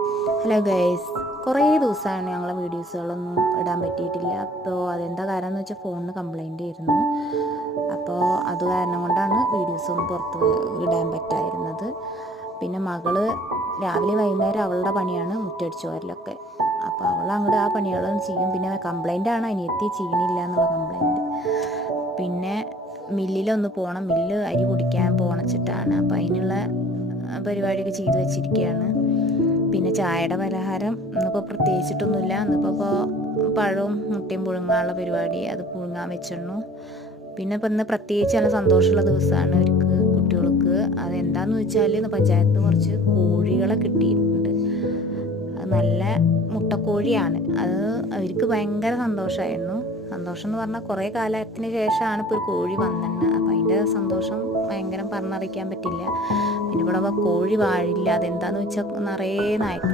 Hello guys, കുറേ ദിവസമാണ് ഞങ്ങളെ വീഡിയോസുകളൊന്നും ഇടാൻ പറ്റിയിട്ടില്ല. അപ്പോൾ അതെന്താ കാരണം എന്ന് വെച്ചാൽ ഫോണിന് കംപ്ലൈൻറ്റ് ആയിരുന്നു. അപ്പോൾ അത് കാരണം കൊണ്ടാണ് വീഡിയോസൊന്നും പുറത്ത് ഇടാൻ പറ്റാതിരുന്നത്. പിന്നെ മകള് രാവിലെ വൈകുന്നേരം അവളുടെ പണിയാണ് മുറ്റടിച്ചു വാരലൊക്കെ. അപ്പോൾ അവൾ അങ്ങോട്ട് ആ പണികളൊന്നും ചെയ്യും. പിന്നെ കംപ്ലൈൻ്റാണ് അനിയത്തി ചെയ്യണില്ല എന്നുള്ള കംപ്ലൈൻറ്റ്. പിന്നെ മില്ലിലൊന്ന് പോകണം, മില്ല് അരി പൊടിക്കാൻ പോണച്ചിട്ടാണ്. അപ്പോൾ അതിനുള്ള പരിപാടിയൊക്കെ ചെയ്തു വെച്ചിരിക്കുകയാണ്. പിന്നെ ചായയുടെ പലഹാരം ഇന്നിപ്പോൾ പ്രത്യേകിച്ചിട്ടൊന്നുമില്ല. ഇന്നിപ്പോൾ പഴവും മുട്ടയും പുഴുങ്ങാനുള്ള പരിപാടി, അത് പുഴുങ്ങാൻ വെച്ചിരുന്നു. പിന്നെ ഇപ്പം ഇന്ന് പ്രത്യേകിച്ച് നല്ല സന്തോഷമുള്ള ദിവസമാണ് അവർക്ക്, കുട്ടികൾക്ക്. അതെന്താണെന്ന് വെച്ചാൽ ഇന്ന് പഞ്ചായത്ത് കുറച്ച് കോഴികളെ കിട്ടിയിട്ടുണ്ട്. അത് നല്ല മുട്ടക്കോഴിയാണ്. അത് അവർക്ക് ഭയങ്കര സന്തോഷമായിരുന്നു. സന്തോഷം എന്ന് പറഞ്ഞാൽ കുറേ കാലത്തിന് ശേഷമാണ് ഇപ്പോൾ ഒരു കോഴി വന്നത്. അപ്പോൾ അതിൻ്റെ സന്തോഷം ഭയങ്കര പറഞ്ഞറിയിക്കാൻ പറ്റില്ല. പിന്നെ ഇവിടെ കോഴി വാഴില്ല. അതെന്താണെന്ന് വെച്ചാൽ നിറയെ നായ്ക്കൾ